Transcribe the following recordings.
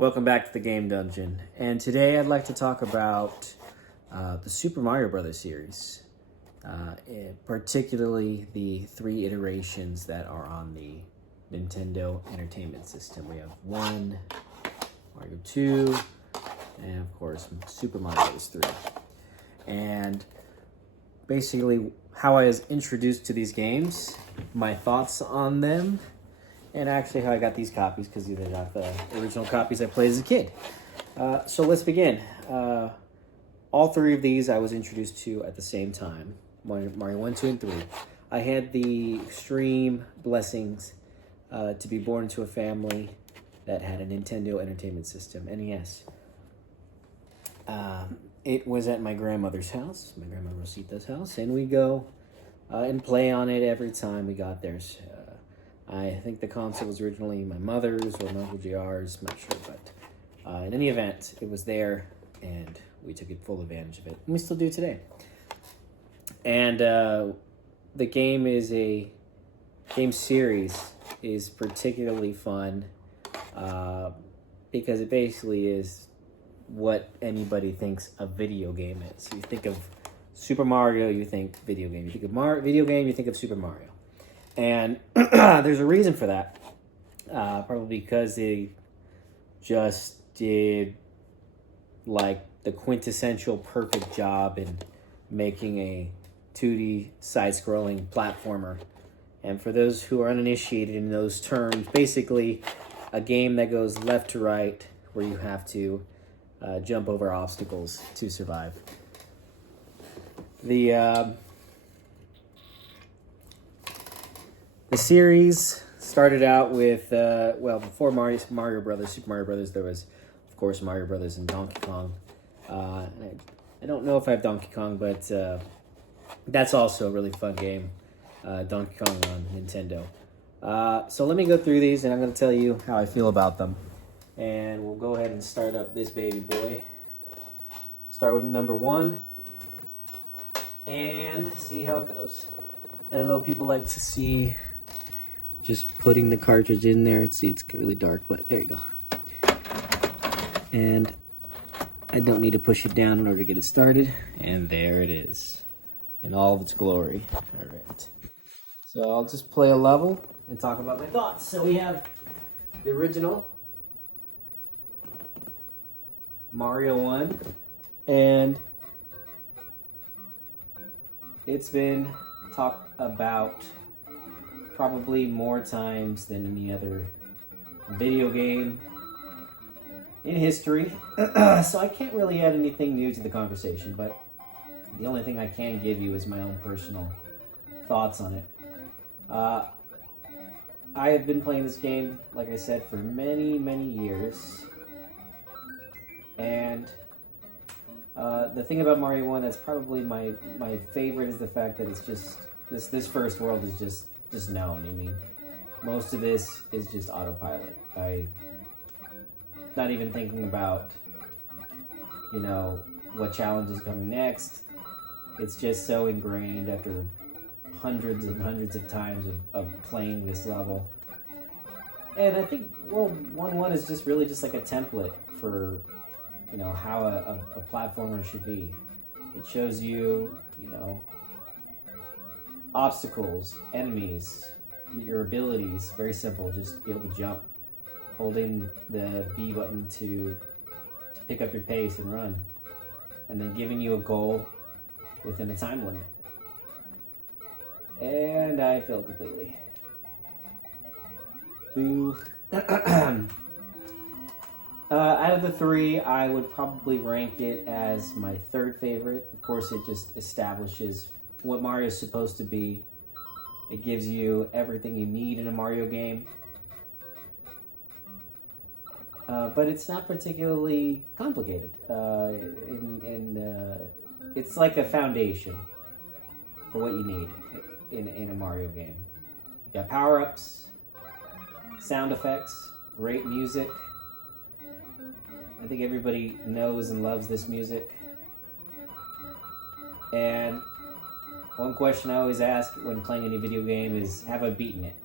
Welcome back to the Game Dungeon, and today I'd like to talk about the Super Mario Brothers series, particularly the 3 iterations that are on the Nintendo Entertainment System. We have 1, Mario 2, and of course Super Mario Bros. 3. And basically how I was introduced to these games, my thoughts on them, and actually how I got these copies, because these are not the original copies I played as a kid. So let's begin. All 3 of these I was introduced to at the same time, Mario 1, 2, and 3. I had the extreme blessings to be born into a family that had a Nintendo Entertainment System, NES. It was at my grandmother's house, my grandma Rosita's house, and we go and play on it every time we got there. I think the console was originally my mother's or my Uncle JR's, I'm not sure, but in any event, it was there, and we took full advantage of it, and we still do today. And the game series is particularly fun because it basically is what anybody thinks a video game is. You think of Super Mario, you think video game. You think of video game, you think of Super Mario. And there's a reason for that. Probably because they just did like the quintessential perfect job in making a 2D side-scrolling platformer. And for those who are uninitiated in those terms, basically a game that goes left to right where you have to jump over obstacles to survive. The series started out with, before Mario Brothers, Super Mario Brothers, there was, of course, Mario Brothers and Donkey Kong. I don't know if I have Donkey Kong, but that's also a really fun game, Donkey Kong on Nintendo. So let me go through these, and I'm going to tell you how I feel about them. And we'll go ahead and start up this baby boy. Start with number 1, and see how it goes. And I know people like to see just putting the cartridge in there. See, it's really dark, but there you go. And I don't need to push it down in order to get it started. And there it is in all of its glory. All right. So I'll just play a level and talk about my thoughts. So we have the original Mario 1, and it's been talked about probably more times than any other video game in history. So I can't really add anything new to the conversation, but the only thing I can give you is my own personal thoughts on it. I have been playing this game, like I said, for many, many years. And the thing about Mario 1 that's probably my favorite is the fact that it's just, this first world is just known. I mean, most of this is just autopilot. Not even thinking about, what challenge is coming next. It's just so ingrained after hundreds and hundreds of times of playing this level. And I think World 1.1 is just really just like a template for, how a platformer should be. It shows you, obstacles, enemies, your abilities. Very simple. Just be able to jump, holding the B button to pick up your pace and run, and then giving you a goal within a time limit. And I failed completely. Boo. Out of the 3, I would probably rank it as my 3rd favorite. Of course, it just establishes what Mario is supposed to be. It gives you everything you need in a Mario game. But it's not particularly complicated. It's like a foundation for what you need in a Mario game. You got power-ups, sound effects, great music. I think everybody knows and loves this music. And one question I always ask when playing any video game is, have I beaten it?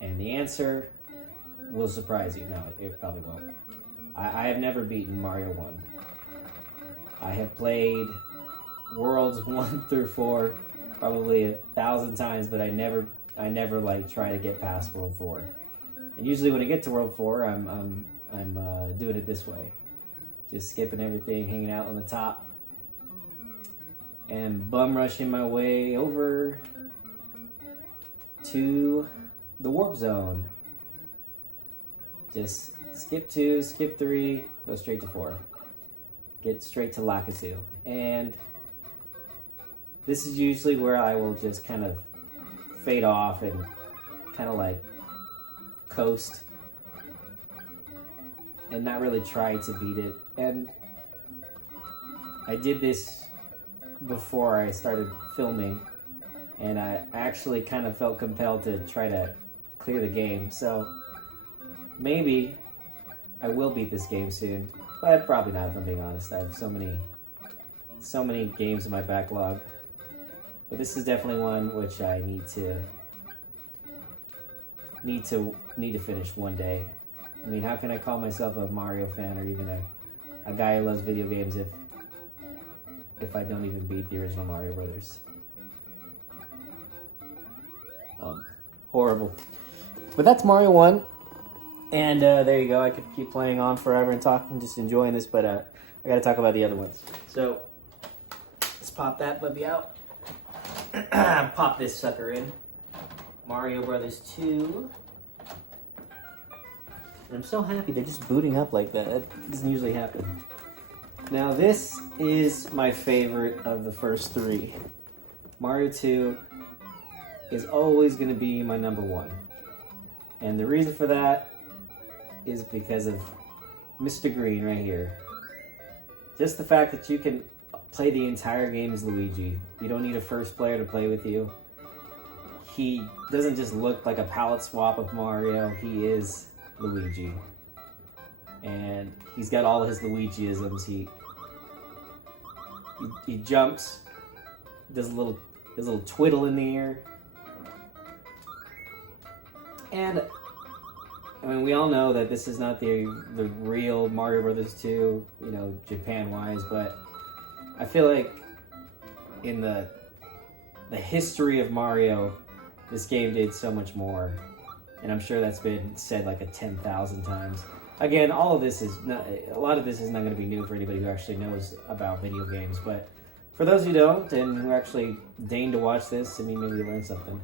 And the answer will surprise you. No, it probably won't. I have never beaten Mario 1. I have played Worlds 1 through 4 probably 1,000 times, but I never like try to get past World 4. And usually when I get to World 4, I'm doing it this way. Just skipping everything, hanging out on the top, and bum rushing my way over to the Warp Zone. Just skip 2, skip 3, go straight to 4. Get straight to Lakitu. And this is usually where I will just kind of fade off and kind of like coast and not really try to beat it. And I did this before I started filming, and I actually kind of felt compelled to try to clear the game. So maybe I will beat this game soon, but probably not, if I'm being honest. I have so many games in my backlog. But this is definitely one which I need to finish one day. I mean, how can I call myself a Mario fan or even a guy who loves video games if I don't even beat the original Mario Brothers? Horrible. But that's Mario 1. And there you go. I could keep playing on forever and talking, just enjoying this, but I got to talk about the other ones. So let's pop that puppy out. Pop this sucker in. Mario Brothers 2. I'm so happy they're just booting up like that. That doesn't usually happen. Now this is my favorite of the first 3. Mario 2 is always going to be my number 1. And the reason for that is because of Mr. Green right here. Just the fact that you can play the entire game as Luigi. You don't need a first player to play with you. He doesn't just look like a palette swap of Mario. He is Luigi. And he's got all his Luigi-isms. He jumps, does a little twiddle in the air. And I mean, we all know that this is not the real Mario Brothers 2, Japan-wise, but I feel like in the history of Mario, this game did so much more, and I'm sure that's been said like 10,000 times. Again, a lot of this is not going to be new for anybody who actually knows about video games, but for those who don't and who actually deign to watch this, I mean, maybe you learn something.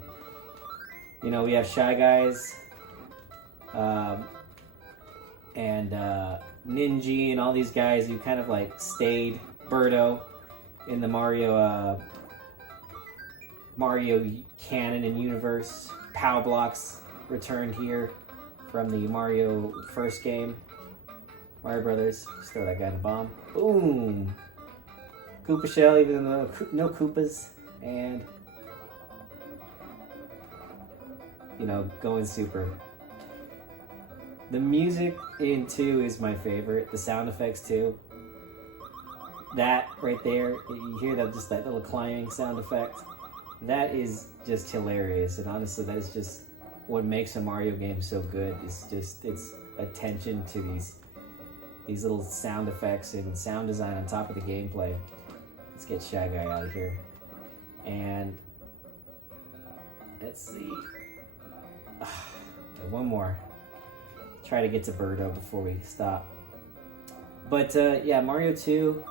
We have Shy Guys, and Ninja and all these guys who kind of like stayed Birdo in the Mario canon and universe. POW blocks returned here from the Mario first game. Mario Brothers. Just throw that guy in a bomb. Boom! Koopa Shell, even though no Koopas. And, going super. The music in 2 is my favorite. The sound effects too. That right there, you hear that little clanging sound effect. That is just hilarious, and honestly, that is just what makes a Mario game so good. It's attention to these little sound effects and sound design on top of the gameplay. Let's get Shy Guy out of here, and let's see. One more. Try to get to Birdo before we stop. But yeah, Mario 2.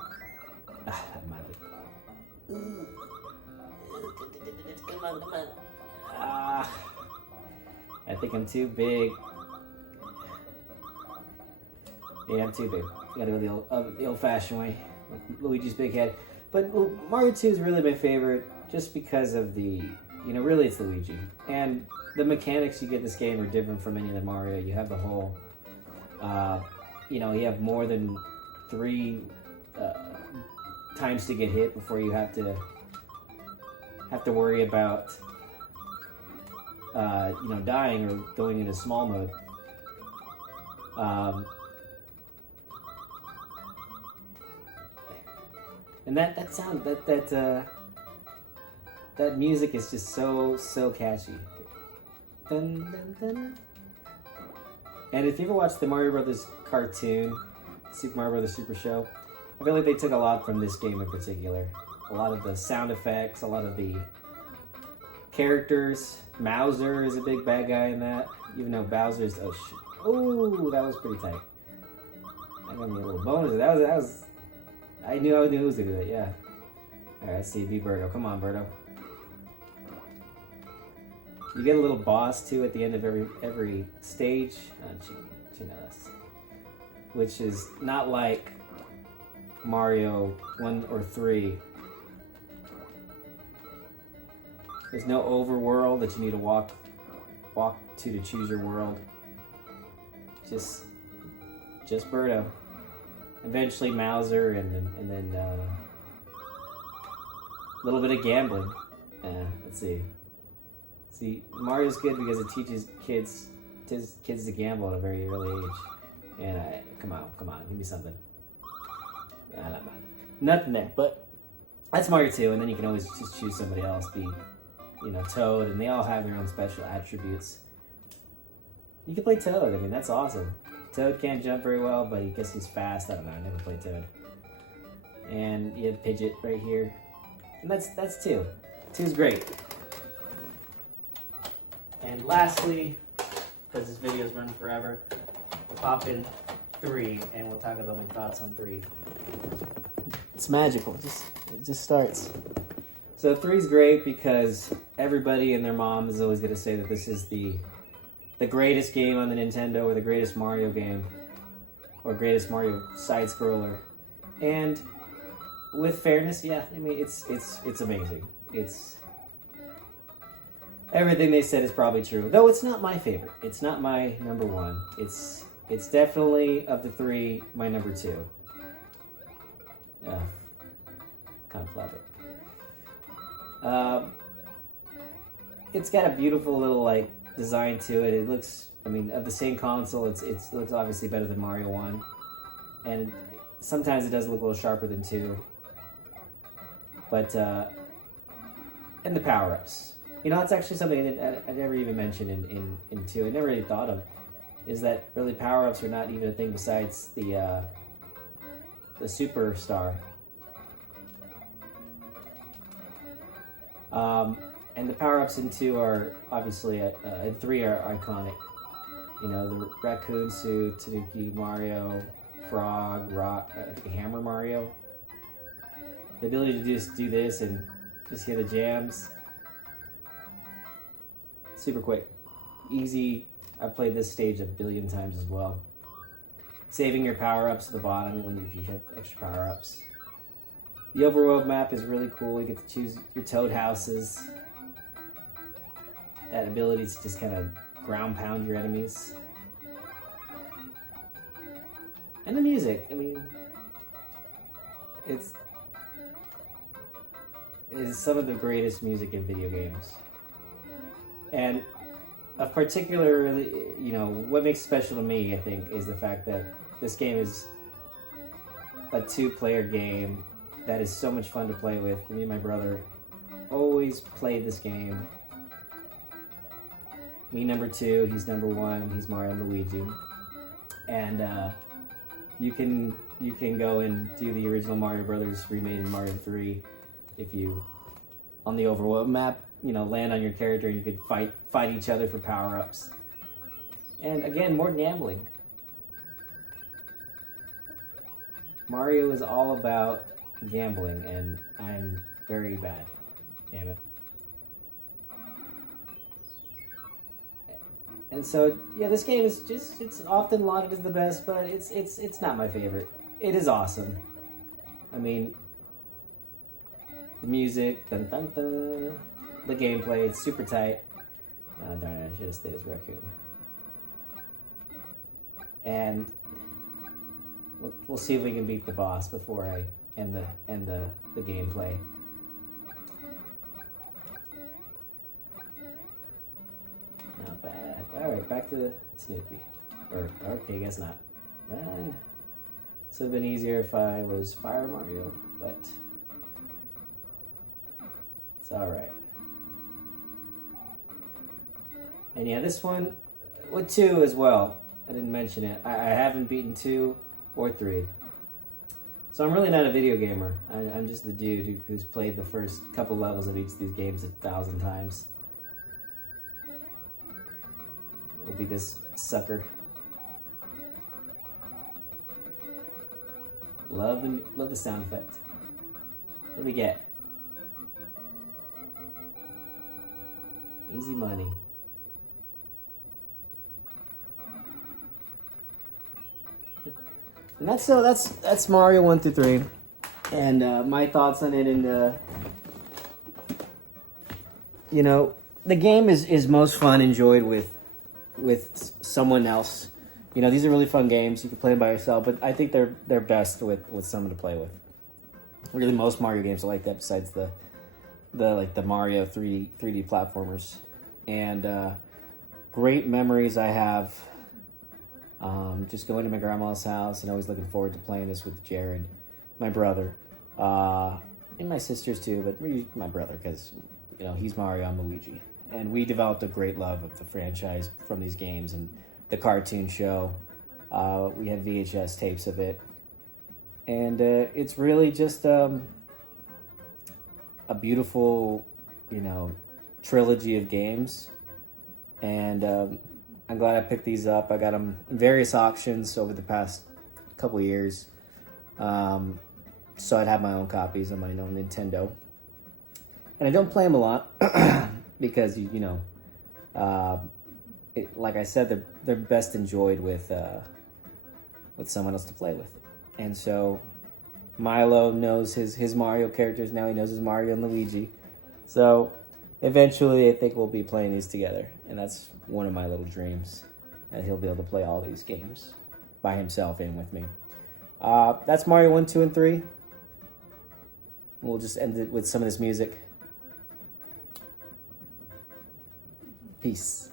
Come on. I think I'm too big. Yeah, I'm too big. Gotta go the old-fashioned way, with Luigi's big head. But Mario 2 is really my favorite, just because of really it's Luigi. And the mechanics you get in this game are different from any other Mario. You have the whole, you have more than 3 times to get hit before you have to worry about, dying or going into small mode. And that sound, that music is just so catchy. Dun, dun, dun. And if you ever watched the Mario Brothers cartoon, Super Mario Brothers Super Show, I feel like they took a lot from this game in particular. A lot of the sound effects, a lot of the characters. Mauser is a big bad guy in that, even though Bowser's, oh shoot. Oh, that was pretty tight. I got me a little bonus. That was, I knew it was a good, yeah. All right, let's see, be Birdo. Come on, Birdo. You get a little boss too at the end of every stage. Chinas, which is not like Mario 1 or 3. There's no overworld that you need to walk to choose your world. Just Birdo. Eventually Mauser and then a little bit of gambling. Let's see. See, Mario's good because it teaches kids to gamble at a very early age. And come on, give me something. Nothing there, but that's Mario 2, and then you can always just choose somebody else, be, Toad, and they all have their own special attributes. You can play Toad, I mean, that's awesome. Toad can't jump very well, but I guess he's fast. I don't know, I never played Toad. And you have Pidgeot right here. And that's 2. 2's great. And lastly, because this video's running forever, we'll pop in 3, and we'll talk about my thoughts on 3. It's magical. It just starts. So 3's great because everybody and their mom is always going to say that this is the greatest game on the Nintendo, or the greatest Mario game, or greatest Mario side-scroller. And with fairness, yeah, I mean, it's amazing. It's everything they said is probably true. Though it's not my favorite. It's not my number 1. It's definitely, of the 3, my number 2. Kind of flap it. It's got a beautiful little design to it. It looks, I mean, of the same console, it looks obviously better than Mario 1, and sometimes it does look a little sharper than 2. But and the power-ups. It's actually something I never even mentioned in 2. I never really thought of, is that really power-ups are not even a thing besides the Superstar. And the power-ups in 2 are obviously, in 3 are iconic. The raccoon suit, Tanuki Mario, Frog, Rock, Hammer Mario. The ability to just do this and just hear the jams. Super quick. Easy. I've played this stage a billion times as well. Saving your power-ups at the bottom if you have extra power-ups. The overworld map is really cool. You get to choose your Toad houses. That ability to just kind of ground pound your enemies. And the music, I mean, it is some of the greatest music in video games. And of particularly, what makes it special to me, I think, is the fact that this game is a 2-player game that is so much fun to play with. Me and my brother always played this game. Me number 2, he's number 1, he's Mario and Luigi. And you can go and do the original Mario Brothers remade in Mario 3 if you, on the overworld map, land on your character and you could fight each other for power-ups. And again, more gambling. Mario is all about gambling, and I'm very bad. Damn it. And so, yeah, this game is it's often lauded as the best, but it's not my favorite. It is awesome. I mean, the music, dun dun dun, the gameplay, it's super tight. Darn it, I should have stayed as Raccoon. And we'll see if we can beat the boss before I end the gameplay. Not bad. Alright, back to Snoopy. Or, okay, I guess not. Run. This would have been easier if I was Fire Mario, but it's alright. And yeah, this one, with 2 as well, I didn't mention it. I haven't beaten 2 or 3. So I'm really not a video gamer. I'm just the dude who's played the first couple levels of each of these games 1,000 times. Will be this sucker. Love the sound effect. What do we get? Easy money. And that's Mario 1 through 3, and my thoughts on it. And you know, the game is most fun enjoyed with someone else. You know, these are really fun games. You can play them by yourself, but I think they're best with someone to play with. Really, most Mario games are like that. Besides the Mario 3D platformers, and great memories I have. Just going to my grandma's house and always looking forward to playing this with Jared, my brother, and my sisters too, but my brother, because, you know, he's Mario, I'm Luigi. And we developed a great love of the franchise from these games and the cartoon show. We have VHS tapes of it. And it's really just a beautiful, you know, trilogy of games. And I'm glad I picked these up. I got them in various auctions over the past couple of years. So I'd have my own copies on my own Nintendo. And I don't play them a lot because, you know, like I said, they're best enjoyed with someone else to play with. And so Milo knows his Mario characters now. He knows his Mario and Luigi. So eventually I think we'll be playing these together. And that's one of my little dreams, that he'll be able to play all these games by himself and with me. That's Mario 1, 2, and 3. We'll just end it with some of this music. Peace.